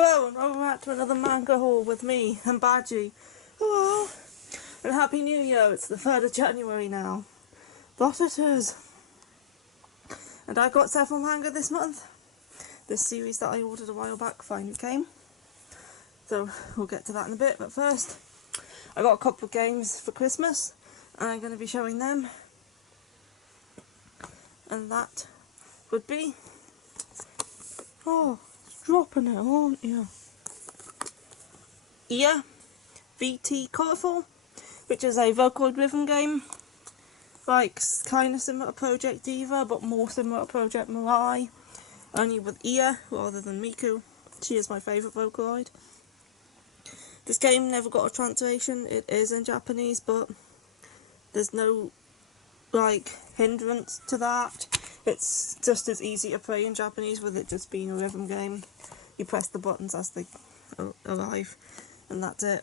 Hello and welcome back to another manga haul with me and Badgy. Hello and Happy New Year. It's the 3rd of January now. That it is. And I got several manga this month. This series that I ordered a while back finally came. So we'll get to that in a bit, but first I got a couple of games for Christmas and I'm going to be showing them. And that would be... Oh, it's dropping it, aren't you? Yeah, VT Colourful, which is a Vocaloid rhythm game, like kind of similar to Project Diva, but more similar to Project Mirai, only with Ia rather than Miku. She is my favourite Vocaloid. This game never got a translation. It is in Japanese, but there's no like hindrance to that. It's just as easy to play in Japanese with it just being a rhythm game. You press the buttons as they arrive. And that's it.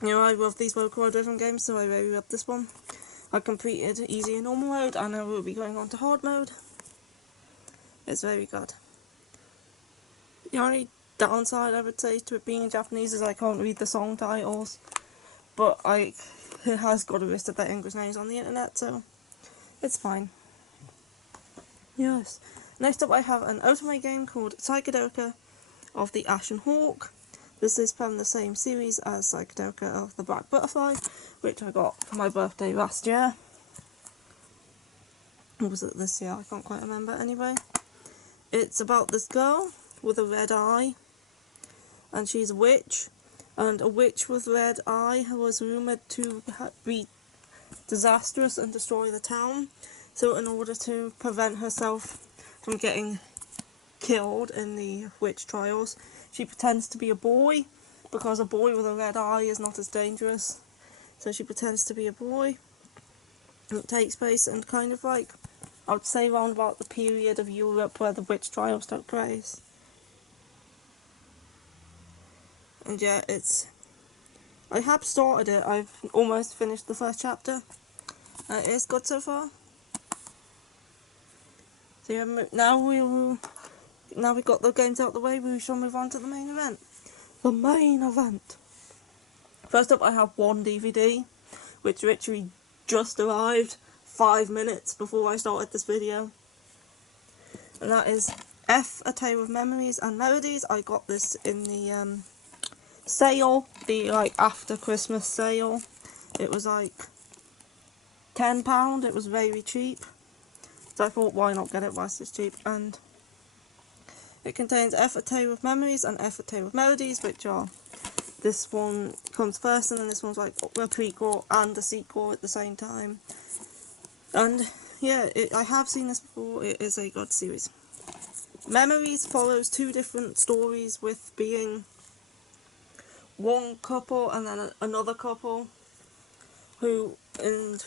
You know, I love these Vocaloid rhythm games, so I really love this one. I completed easy and normal mode, and I will be going on to hard mode. It's very good. The only downside I would say to it being in Japanese is I can't read the song titles, but it has got a list of their English names on the internet, so it's fine. Yes. Next up I have an otome game called Psychedoka of the Ashen Hawk. This is from the same series as Psychedoka of the Black Butterfly, which I got for my birthday last year. Or was it this year? I can't quite remember anyway. It's about this girl with a red eye, and she's a witch, and a witch with red eye was rumoured to be disastrous and destroy the town. So in order to prevent herself from getting killed in the witch trials, she pretends to be a boy, because a boy with a red eye is not as dangerous. So she pretends to be a boy. And it takes place in kind of like, I would say around about the period of Europe where the witch trials took place. And yeah, I have started it. I've almost finished the first chapter. It is good so far. So yeah, now we've got the games out of the way, we shall move on to the main event. The main event! First up I have one DVD, which literally just arrived 5 minutes before I started this video. And that is F, A Tale of Memories and Melodies. I got this in the sale, the like after Christmas sale. It was like £10, it was very cheap. So I thought, why not get it whilst it's cheap? And it contains F, A Tale of Memories and F, A Tale of Melodies, which are, this one comes first and then this one's like a prequel and a sequel at the same time. And yeah, I have seen this before. It is a good series. Memories follows two different stories, with being one couple and then another couple who, and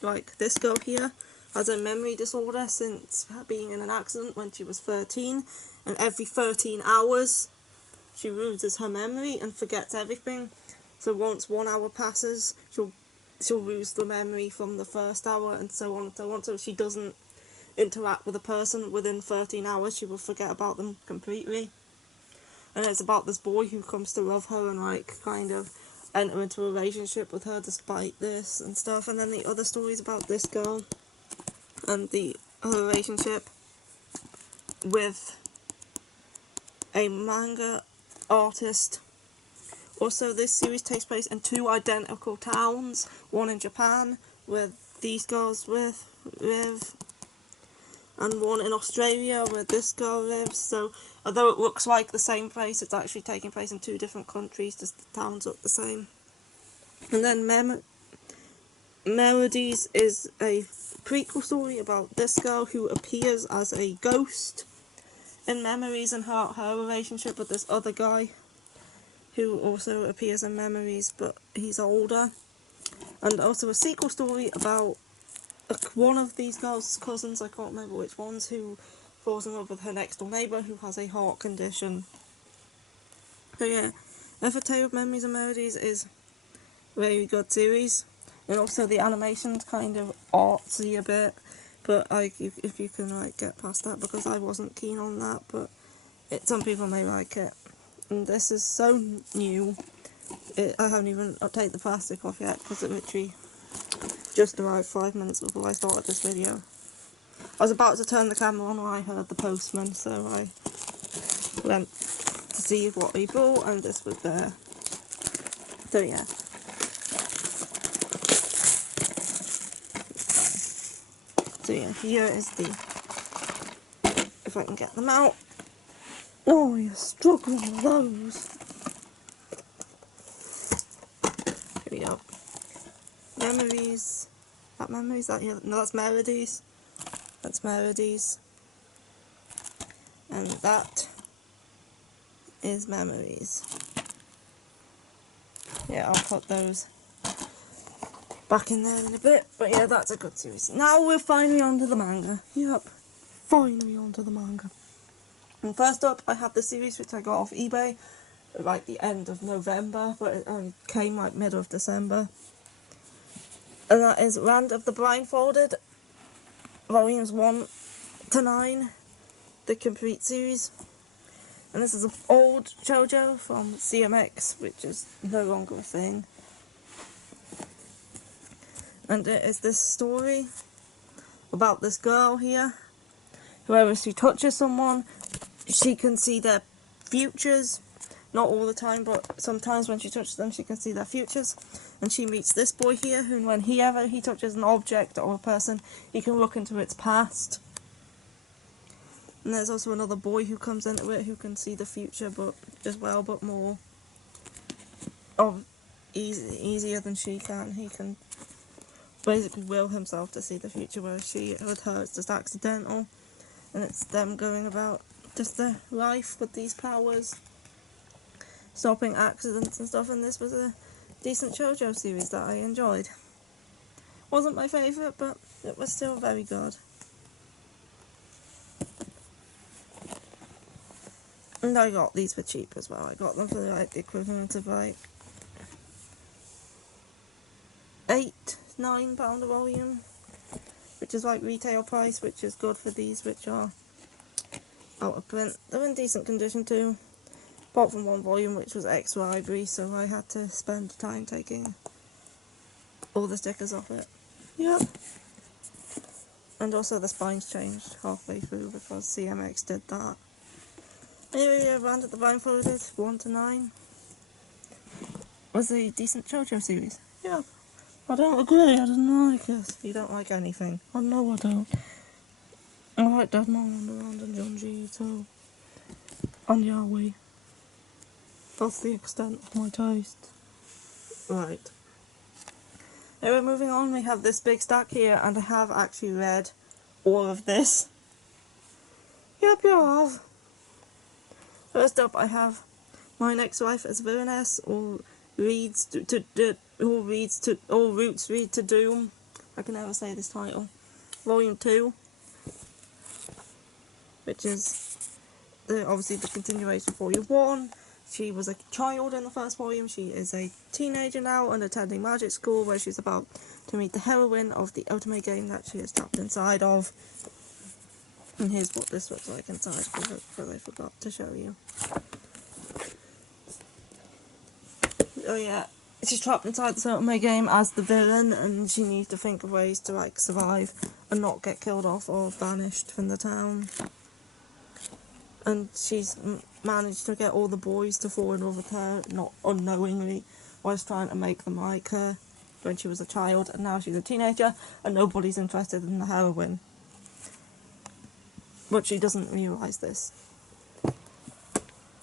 like this girl here, has a memory disorder since being in an accident when she was 13, and every 13 hours she loses her memory and forgets everything. So once 1 hour passes, she'll lose the memory from the first hour, and so on and so on. So if she doesn't interact with a person within 13 hours, she will forget about them completely. And it's about this boy who comes to love her and like kind of enter into a relationship with her despite this and stuff. And then the other story is about this girl and her relationship with a manga artist. Also, this series takes place in two identical towns, one in Japan, where these girls live, and one in Australia, where this girl lives. So, although it looks like the same place, it's actually taking place in two different countries, just the towns look the same. And then Melodies is a prequel story about this girl who appears as a ghost in Memories, and her relationship with this other guy who also appears in Memories, but he's older. And also a sequel story about one of these girls' cousins, I can't remember which ones, who falls in love with her next door neighbour who has a heart condition. So yeah, F, A Tale of Memories and Melodies is a very good series. And also the animation's kind of artsy a bit, but if you can like get past that, because I wasn't keen on that, but some people may like it. And this is so new. I haven't even taken the plastic off yet because it literally just arrived 5 minutes before I started this video. I was about to turn the camera on when I heard the postman, so I went to see what he brought, and this was there. So yeah. So yeah, here is the, if I can get them out. Oh, you're struggling with those. Here we go. Memories. That memories? That here? No, that's melodies. That's melodies. And that is memories. Yeah, I'll put those back in there in a bit. But yeah, that's a good series. Now we're finally onto the manga. Yep. Finally onto the manga. And first up, I have the series which I got off eBay at like the end of November, but it only came like middle of December. And that is Land of the Blindfolded, volumes 1 to 9, the complete series. And this is an old JoJo from CMX, which is no longer a thing. And it is this story about this girl here. Whoever she touches someone, she can see their futures. Not all the time, but sometimes when she touches them, she can see their futures. And she meets this boy here, who when he touches an object or a person, he can look into its past. And there's also another boy who comes into it who can see the future, but as well, but more easier than she can. He can basically will himself to see the future, whereas with her it's just accidental. And it's them going about just their life with these powers, stopping accidents and stuff. And this was a decent JoJo series that I enjoyed. Wasn't my favourite, but it was still very good. And I got these for cheap as well. I got them for like the equivalent of like £8-9 a volume, which is like retail price, which is good for these which are out of print. They're in decent condition too, apart from one volume which was ex-library, so I had to spend time taking all the stickers off it. Yep. And also the spines changed halfway through because CMX did that. Anyway, Land of the Blindfolded 1 to 9 was a decent JoJo series. Yeah. I don't agree, I don't like it. You don't like anything. I know I don't. I like Deadman and Junji, so. And Yahweh. That's the extent of my taste. Right. Anyway, moving on, we have this big stack here, and I have actually read all of this. Yep, you have. First up, I have My Next Wife as Villainess, All Roots Lead to Doom. I can never say this title. Volume 2, which is obviously the continuation of Volume 1. She was a child in the first volume. She is a teenager now and attending magic school, where she's about to meet the heroine of the otome game that she is trapped inside of. And here's what this looks like inside, because I forgot to show you. Oh yeah, she's trapped inside the otome game as the villain, and she needs to think of ways to like survive and not get killed off or banished from the town. And she's managed to get all the boys to fall in love with her, not unknowingly, whilst trying to make them like her when she was a child, and now she's a teenager and nobody's interested in the heroine. But she doesn't realise this.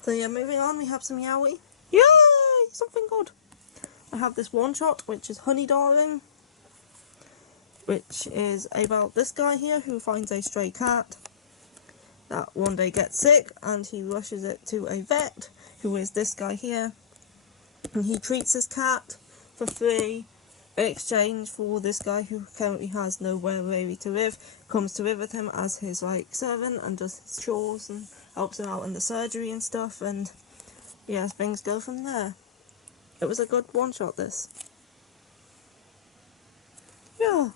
So yeah, moving on, we have some yaoi. Yay! Something good! I have this one shot, which is Honey Darling, which is about this guy here who finds a stray cat that one day gets sick, and he rushes it to a vet, who is this guy here, and he treats his cat for free in exchange for this guy who currently has nowhere really to live, comes to live with him as his like servant and does his chores and helps him out in the surgery and stuff, and yeah, things go from there. It was a good one shot, this. Yeah,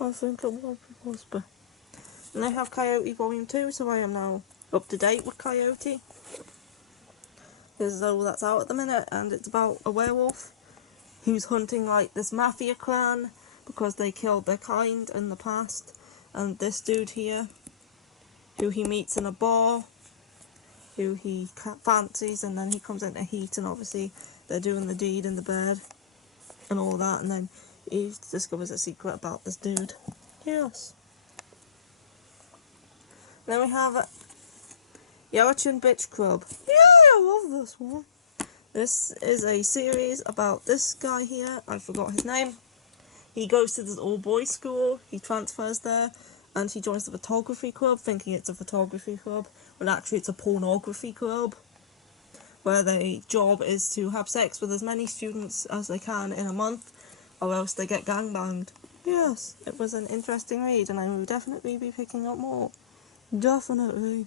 I think it was, but. And I have Coyote Volume 2, so I am now up to date with Coyote. is all that's out at the minute, and it's about a werewolf who's hunting like this mafia clan because they killed their kind in the past, and this dude here, who he meets in a bar, who he fancies, and then he comes into heat, and obviously they're doing the deed in the bed and all that, and then he discovers a secret about this dude. Yes. Then we have Yarachin Bitch Club. Yeah, I love this one. This is a series about this guy here. I forgot his name. He goes to this all-boys school. He transfers there, and he joins the photography club, thinking it's a photography club, when actually it's a pornography club, where their job is to have sex with as many students as they can in a month, or else they get gangbanged. Yes, it was an interesting read, and I will definitely be picking up more. Definitely.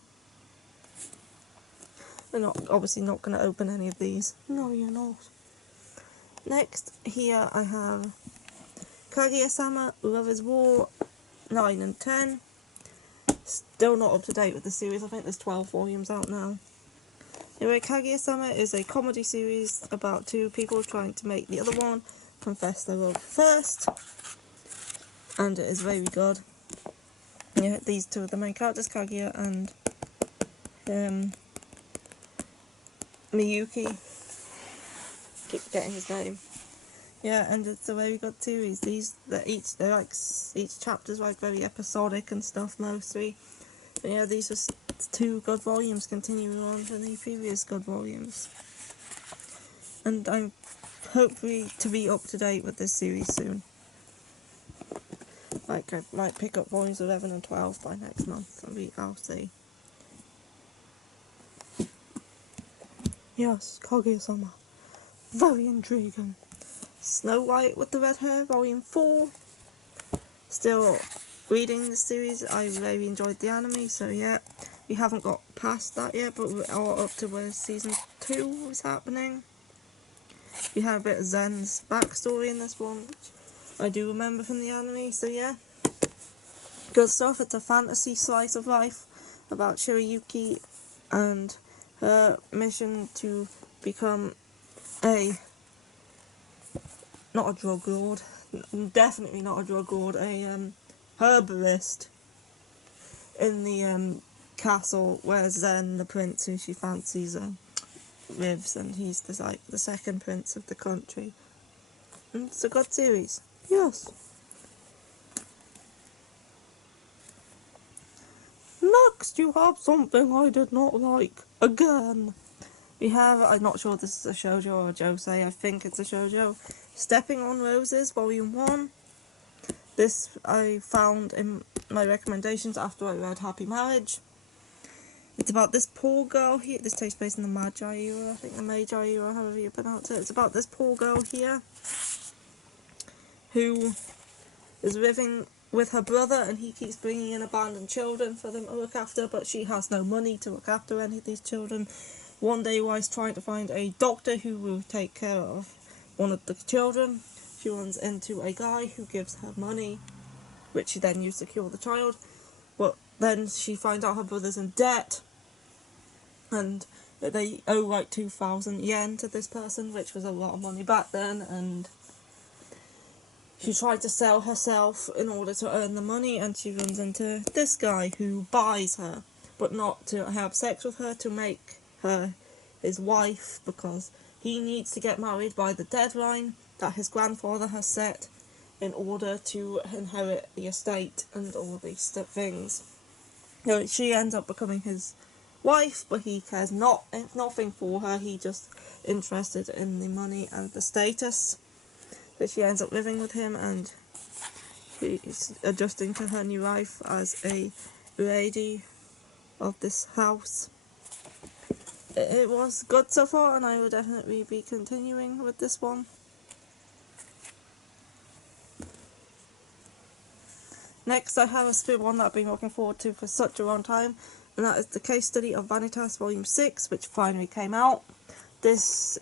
We're obviously not going to open any of these. No, you're not. Next, here I have Kaguya-sama, Love is War, 9 and 10. Still not up to date with the series. I think there's 12 volumes out now. Anyway, Kaguya-sama is a comedy series about two people trying to make the other one confess their love first. And it is very good. Yeah, these two are the main characters, Kaguya and Miyuki. Keep forgetting his name. Yeah, and it's a very good series. Each chapter's like very episodic and stuff mostly. But yeah, these are two good volumes continuing on from the previous good volumes. And I'm hopefully to be up to date with this series soon. Like, I might pick up volumes 11 and 12 by next month. I'll see. Yes, Kaguya-sama. Very intriguing. Snow White with the Red Hair, Volume 4. Still reading the series. I really enjoyed the anime, so yeah. We haven't got past that yet, but we're all up to where Season 2 is happening. We had a bit of Zen's backstory in this one, which I do remember from the anime, so yeah. Good stuff. It's a fantasy slice of life about Shirayuki and her mission to become not a drug lord, definitely not a drug lord, a herbalist in the castle where Zen, the prince who she fancies, lives, and he's the second prince of the country. And it's a good series. Yes. Next, you have something I did not like. Again. We have, I'm not sure if this is a shoujo or a josei, I think it's a shoujo. Stepping on Roses, Volume 1. This I found in my recommendations after I read Happy Marriage. It's about this poor girl here. This takes place in the Magi era, I think the Magi era, however you pronounce it. It's about this poor girl here who is living with her brother, and he keeps bringing in abandoned children for them to look after, but she has no money to look after any of these children. One day, while trying to find a doctor who will take care of one of the children, she runs into a guy who gives her money, which she then used to cure the child. But then she finds out her brother's in debt, and they owe like 2,000 yen to this person, which was a lot of money back then, and she tried to sell herself in order to earn the money, and she runs into this guy who buys her, but not to have sex with her, to make her his wife, because he needs to get married by the deadline that his grandfather has set in order to inherit the estate and all these things. So she ends up becoming his wife, but he cares nothing for her. He's just interested in the money and the status. So she ends up living with him, and she's adjusting to her new life as a lady of this house. It was good so far, and I will definitely be continuing with this one. Next, I have a one that I've been looking forward to for such a long time, and that is the case study of Vanitas Volume 6, which finally came out. This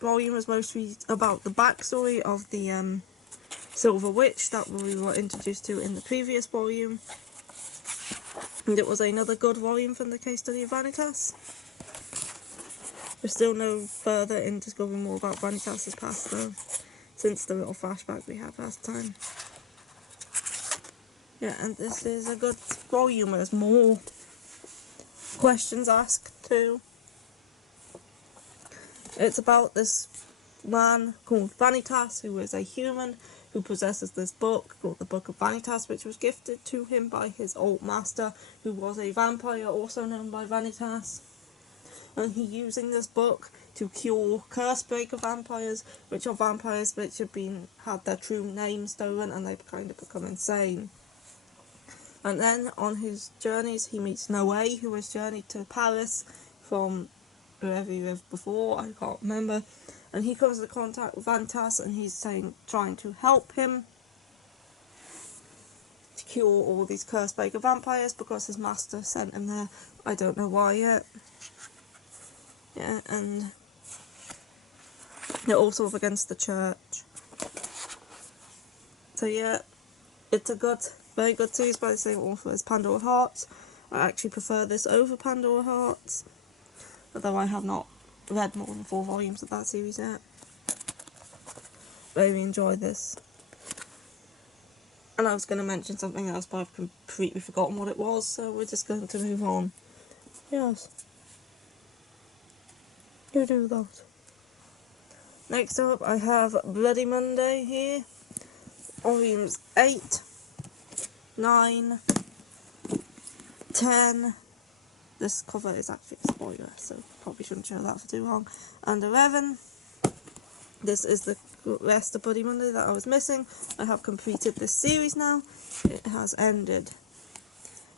volume is mostly about the backstory of the Silver Witch that we were introduced to in the previous volume. And it was another good volume from the case study of Vanitas. There's still no further in discovering more about Vanitas's past though, since the little flashback we had last time. Yeah, and this is a good volume. There's more questions asked too. It's about this man called Vanitas, who is a human who possesses this book called the Book of Vanitas, which was gifted to him by his old master, who was a vampire also known by Vanitas. And he's using this book to cure curse-breaker vampires, which are vampires which have had their true name stolen and they've kind of become insane. And then on his journeys he meets Noe, who has journeyed to Paris from wherever he lived before, I can't remember. And he comes into contact with Vanitas and he's trying to help him to cure all these curse-breaker vampires because his master sent him there. I don't know why yet. Yeah, and they're also up against the church. So yeah, it's a very good series by the same author as Pandora Hearts. I actually prefer this over Pandora Hearts, although I have not read more than 4 volumes of that series yet. Really enjoyed this. And I was going to mention something else, but I've completely forgotten what it was, so we're just going to move on. Yes. You do that. Next up, I have Bloody Monday here. Volumes 8, 9, 10. This cover is actually a spoiler, so probably shouldn't show that for too long. And 11. This is the rest of Bloody Monday that I was missing. I have completed this series now. It has ended.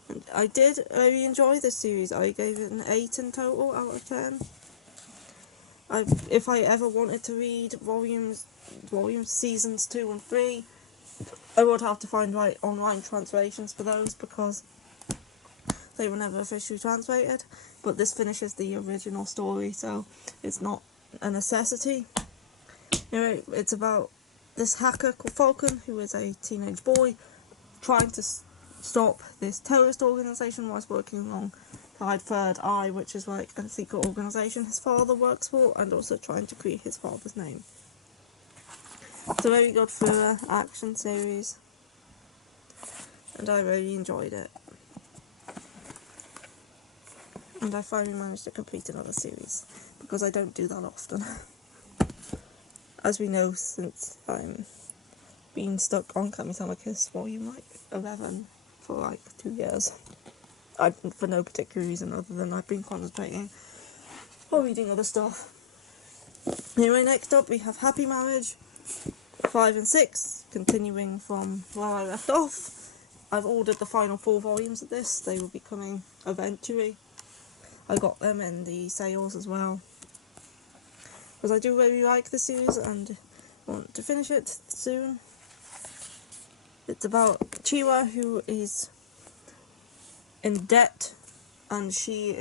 And I did really enjoy this series. I gave it an 8 in total out of 10. If I ever wanted to read volumes seasons 2 and 3, I would have to find online translations for those because they were never officially translated. But this finishes the original story, so it's not a necessity. Anyway, it's about this hacker called Falcon, who is a teenage boy, trying to stop this terrorist organisation whilst working alongside Third Eye, which is like a secret organisation his father works for, and also trying to create his father's name. It's a very good thriller action series, and I really enjoyed it. And I finally managed to complete another series, because I don't do that often. As we know, since I'm been stuck on Kami-sama Kiss volume 11 for 2 years. For no particular reason other than I've been concentrating on reading other stuff. Anyway, next up we have Happy Marriage 5 and 6, continuing from where I left off. I've ordered the final 4 volumes of this. They will be coming eventually. I got them in the sales as well, because I do really like the series and want to finish it soon. It's about Chiwa, who is in debt, and she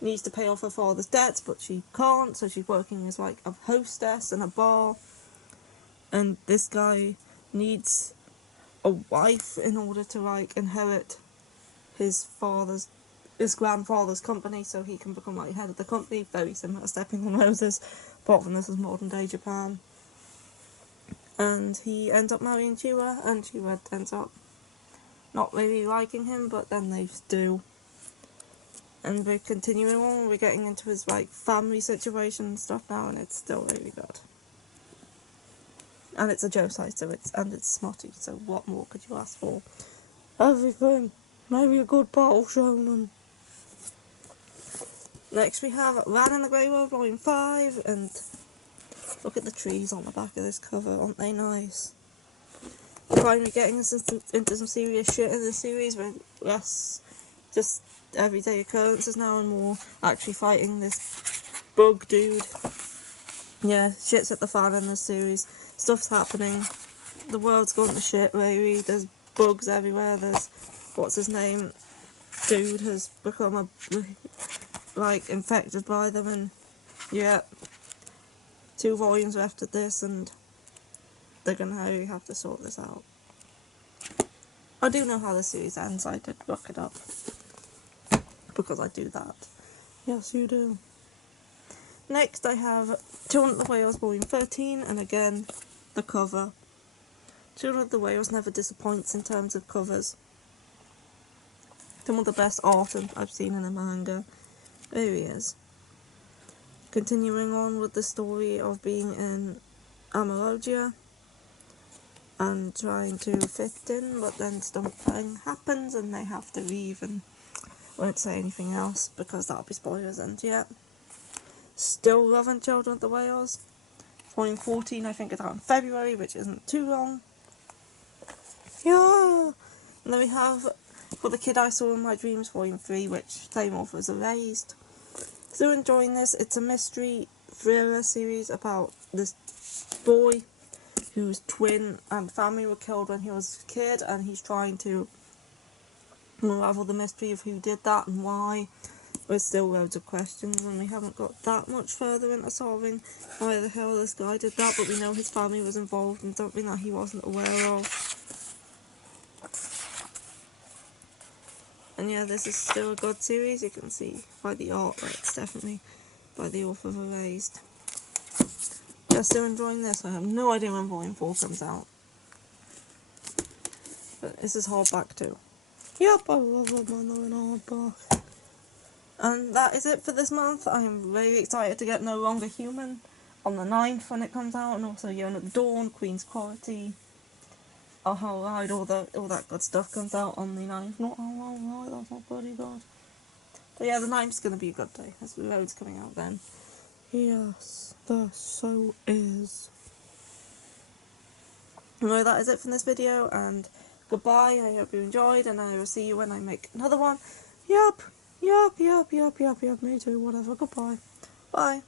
needs to pay off her father's debts, but she can't, so she's working as like a hostess in a bar. And this guy needs a wife in order to inherit his grandfather's company, so he can become head of the company. Very similar to Stepping on Roses, apart from this is modern day Japan. And he ends up marrying Chiwa, and Chiwa ends up not really liking him, but then they do. And we're continuing on, we're getting into his family situation and stuff now, and it's still really good. And it's a josei, so it's smutty, so what more could you ask for? Everything. Maybe a good battle shonen. Next we have Ran in the Grey World Volume 5, and look at the trees on the back of this cover, aren't they nice? We're finally getting us into some serious shit in this series, with less just everyday occurrences now and more actually fighting this bug dude. Yeah, shit's at the fan in this series. Stuff's happening. The world's gone to shit, really. There's bugs everywhere. There's, what's his name? Dude has become infected by them, and yeah. 2 volumes left of this, and they're gonna really have to sort this out. I do know how the series ends, I did look it up. Because I do that. Yes, you do. Next I have Children of the Whales Volume 13, and again, the cover. Children of the Whales never disappoints in terms of covers. Some of the best art I've seen in a manga. There he is. Continuing on with the story of being in Amorogia and trying to fit in, but then something happens and they have to leave, and I won't say anything else because that'll be spoilers. And yeah, still loving Children of the Whales. Volume 14, I think it's out in February, which isn't too long. Yeah! And then we have For the Kid I Saw in My Dreams, Volume 3, which same authors erased. Still enjoying this. It's a mystery thriller series about this boy whose twin and family were killed when he was a kid, and he's trying to unravel the mystery of who did that and why. There's still loads of questions, and we haven't got that much further into solving why the hell this guy did that, but we know his family was involved in something that he wasn't aware of. And yeah, this is still a good series. You can see by the art that it's definitely by the author of Erased. Yeah, still enjoying this. I have no idea when Volume 4 comes out. But this is hardback too. Yep, I love a manga in hardback. And that is it for this month. I am very excited to get No Longer Human on the 9th when it comes out, and also Yearn at the Dawn, Queen's Quality, A Whole Ride, all that good stuff comes out on the 9th. Not A Whole Ride, that's not bloody good. But yeah, the 9th is going to be a good day. There's loads coming out then. Yes, there so is. Anyway, that is it from this video, and goodbye. I hope you enjoyed, and I will see you when I make another one. Yup, me too, whatever, goodbye. Bye.